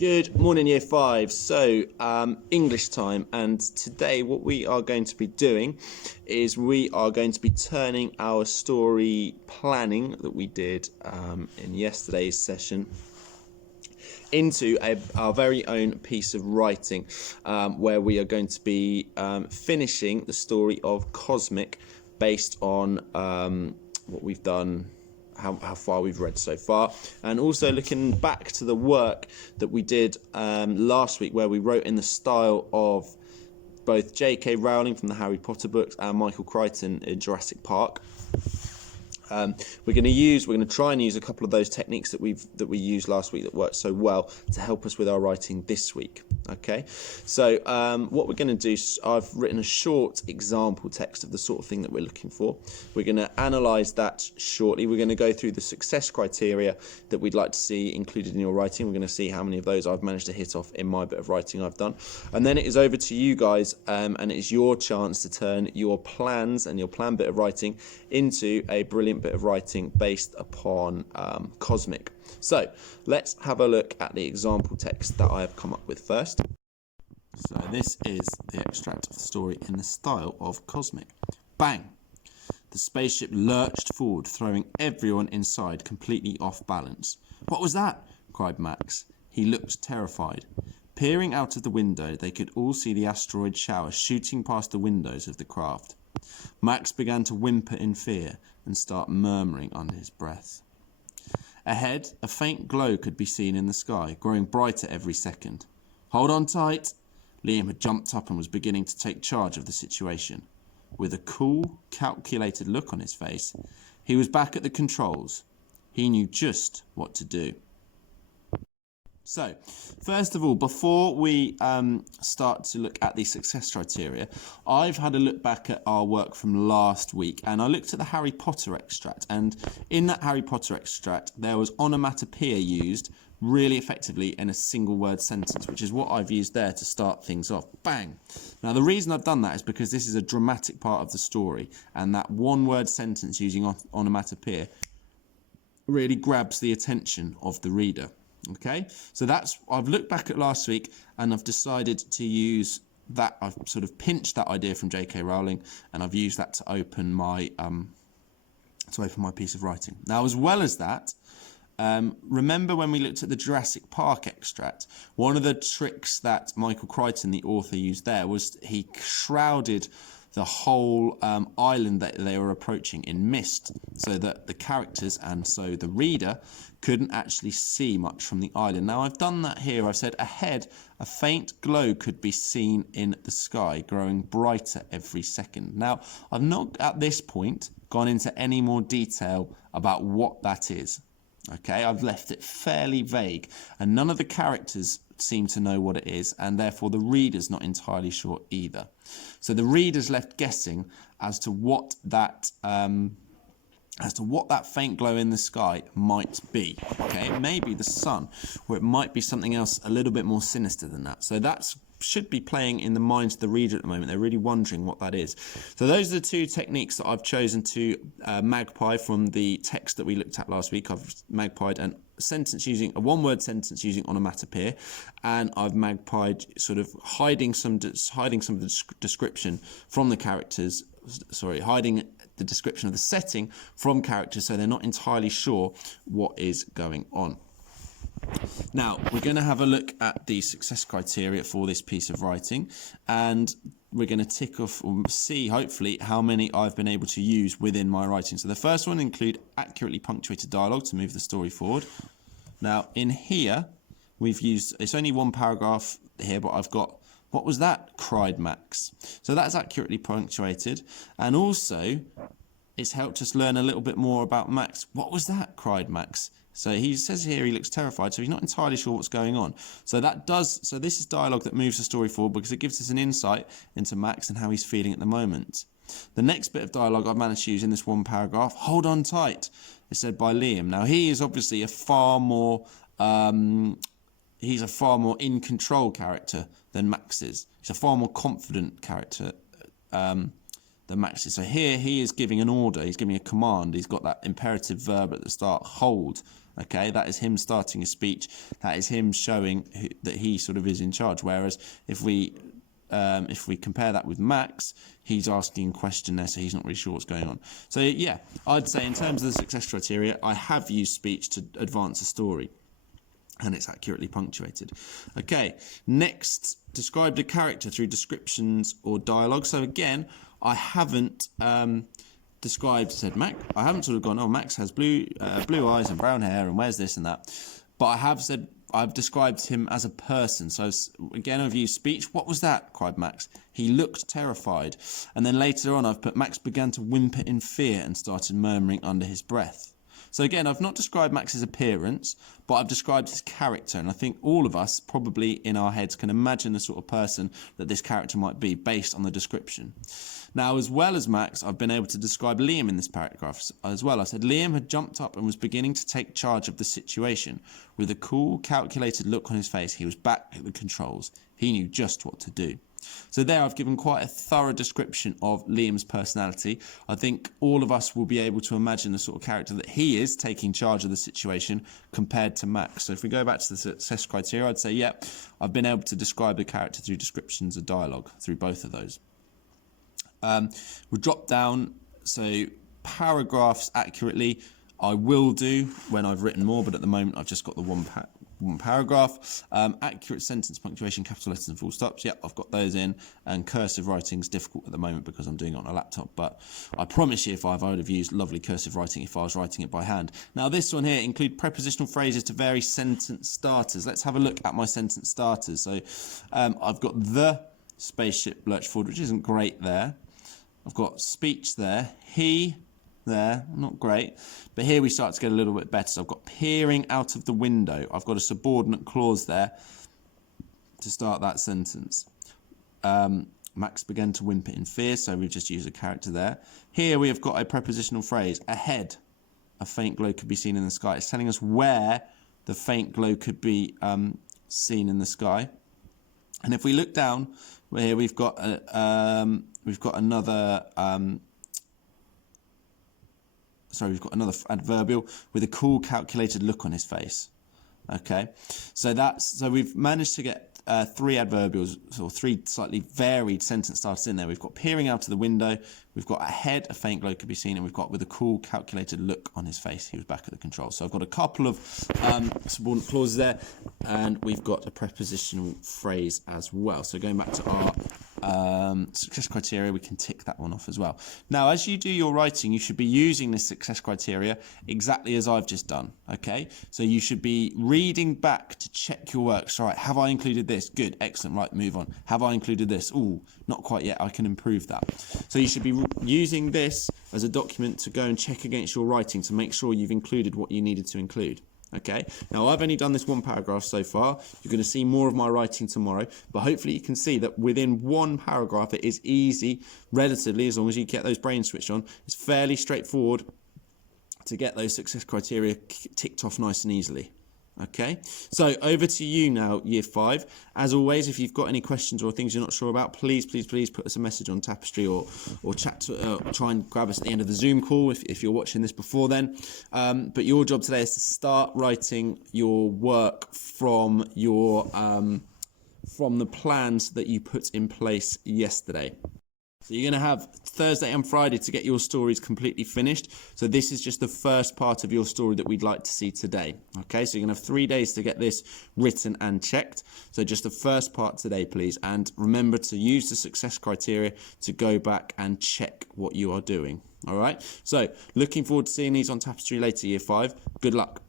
Good morning, Year 5. So, English time, and today what we are going to be doing is we are going to be turning our story planning that we did in yesterday's session into our very own piece of writing, where we are going to be finishing the story of Cosmic based on what we've done, how far we've read so far, and also looking back to the work that we did last week, where we wrote in the style of both J.K. Rowling from the Harry Potter books and Michael Crichton in Jurassic Park. We're going to try and use a couple of those techniques that we used last week that worked so well to help us with our writing this week. Okay, so what we're going to do is I've written a short example text of the sort of thing that we're looking for. We're going to analyse that shortly. We're going to go through the success criteria that we'd like to see included in your writing. We're going to see how many of those I've managed to hit off in my bit of writing I've done, and then it is over to you guys, and it is your chance to turn your plans and your planned bit of writing into a brilliant bit of writing based upon Cosmic. So let's have a look at the example text that I have come up with first. So this is the extract of the story in the style of Cosmic. Bang! The spaceship lurched forward, throwing everyone inside completely off balance. "What was that?" cried Max. He looked terrified. Peering out of the window, they could all see the asteroid shower shooting past the windows of the craft. Max began to whimper in fear and start murmuring under his breath. Ahead, a faint glow could be seen in the sky, growing brighter every second. "Hold on tight." Liam had jumped up and was beginning to take charge of the situation. With a cool, calculated look on his face, he was back at the controls. He knew just what to do. So, first of all, before we start to look at the success criteria, I've had a look back at our work from last week, and I looked at the Harry Potter extract, and in that Harry Potter extract, there was onomatopoeia used really effectively in a single word sentence, which is what I've used there to start things off. Bang! Now, the reason I've done that is because this is a dramatic part of the story, and that one word sentence using onomatopoeia really grabs the attention of the reader. Okay, so I've looked back at last week and I've decided to use that. I've sort of pinched that idea from J.K. Rowling and I've used that to open my piece of writing. Now, as well as that, remember when we looked at the Jurassic Park extract, one of the tricks that Michael Crichton, the author, used there was he shrouded the whole island that they were approaching in mist, so that the characters and so the reader couldn't actually see much from the island. Now, I've done that here. I've said ahead, a faint glow could be seen in the sky, growing brighter every second. Now, I've not at this point gone into any more detail about what that is. Okay, I've left it fairly vague, and none of the characters seem to know what it is, and therefore the reader's not entirely sure either. So the reader's left guessing as to what that faint glow in the sky might be. Okay, it may be the sun, or it might be something else a little bit more sinister than that. So that should be playing in the minds of the reader at the moment. They're really wondering what that is. So those are the two techniques that I've chosen to magpie from the text that we looked at last week. I've magpied a one-word sentence using onomatopoeia, and I've magpied sort of hiding some of the description from the characters. Hiding the description of the setting from characters, so they're not entirely sure what is going on. Now, we're going to have a look at the success criteria for this piece of writing, and we're going to tick off or see, hopefully, how many I've been able to use within my writing. So the first one include accurately punctuated dialogue to move the story forward. Now, in here, we've used, it's only one paragraph here, but I've got, "What was that?" cried Max. So that's accurately punctuated, and also it's helped us learn a little bit more about Max. "What was that?" cried Max. So he says here he looks terrified, so he's not entirely sure what's going on. So this is dialogue that moves the story forward because it gives us an insight into Max and how he's feeling at the moment. The next bit of dialogue I've managed to use in this one paragraph, "Hold on tight," is said by Liam. Now, he is obviously a far more in control character than Max is. He's a far more confident character than that Max is. So here he is giving an order, he's giving a command, he's got that imperative verb at the start, hold. Okay, that is him starting a speech, that is him showing that he sort of is in charge. Whereas if we compare that with Max, he's asking a question there, so he's not really sure what's going on. So yeah, I'd say in terms of the success criteria, I have used speech to advance a story, and it's accurately punctuated. Okay, next, describe the character through descriptions or dialogue. So again, I haven't said Max. I haven't sort of gone, oh, Max has blue eyes and brown hair, and where's this and that. But I have said, I've described him as a person. So again, I've used speech. What was that? Cried Max. He looked terrified. And then later on, I've put Max began to whimper in fear and started murmuring under his breath. So again, I've not described Max's appearance, but I've described his character. And I think all of us probably in our heads can imagine the sort of person that this character might be based on the description. Now, as well as Max, I've been able to describe Liam in this paragraph as well. I said Liam had jumped up and was beginning to take charge of the situation. With a cool, calculated look on his face, he was back at the controls. He knew just what to do. So there I've given quite a thorough description of Liam's personality. I think all of us will be able to imagine the sort of character that he is taking charge of the situation compared to Max. So if we go back to the success criteria, I'd say, yeah, I've been able to describe the character through descriptions of dialogue, through both of those. We'll drop down, so paragraphs accurately I will do when I've written more, but at the moment I've just got the one paragraph. Accurate sentence punctuation, capital letters and full stops. Yep, I've got those in. And cursive writing's difficult at the moment because I'm doing it on a laptop, but I promise you I would have used lovely cursive writing if I was writing it by hand. Now this one here, include prepositional phrases to vary sentence starters. Let's have a look at my sentence starters. So I've got the spaceship lurched forward, which isn't great there. I've got speech there, he there, not great, but here we start to get a little bit better. So I've got peering out of the window. I've got a subordinate clause there to start that sentence. Max began to whimper in fear, so we've just used a character there. Here we have got a prepositional phrase, ahead. A faint glow could be seen in the sky. It's telling us where the faint glow could be seen in the sky. And if we look down, here we've got another adverbial with a cool, calculated look on his face. Okay, so we've managed to get three adverbials, or three slightly varied sentence starters in there. We've got peering out of the window, we've got ahead, a faint glow could be seen, and we've got with a cool, calculated look on his face. He was back at the controls. So I've got a couple of subordinate clauses there, and we've got a prepositional phrase as well. So going back to our success criteria, we can tick that one off as well. Now, as you do your writing, you should be using this success criteria exactly as I've just done. Okay, so you should be reading back to check your works. Right, have I included this? Good, excellent. Right, move on. Have I included this? Ooh, not quite yet. I can improve that. So you should be using this as a document to go and check against your writing to make sure you've included what you needed to include. Okay, now I've only done this one paragraph so far. You're going to see more of my writing tomorrow, but hopefully you can see that within one paragraph it is easy, relatively, as long as you get those brains switched on. It's fairly straightforward to get those success criteria ticked off nice and easily. Okay, so over to you now, Year 5. As always, if you've got any questions or things you're not sure about, please put us a message on Tapestry or chat to, try and grab us at the end of the Zoom call if you're watching this before then. But your job today is to start writing your work from the plans that you put in place yesterday. So you're going to have Thursday and Friday to get your stories completely finished. So this is just the first part of your story that we'd like to see today. Okay, so you're going to have 3 days to get this written and checked. So just the first part today, please. And remember to use the success criteria to go back and check what you are doing. All right, so looking forward to seeing these on Tapestry later, Year 5. Good luck.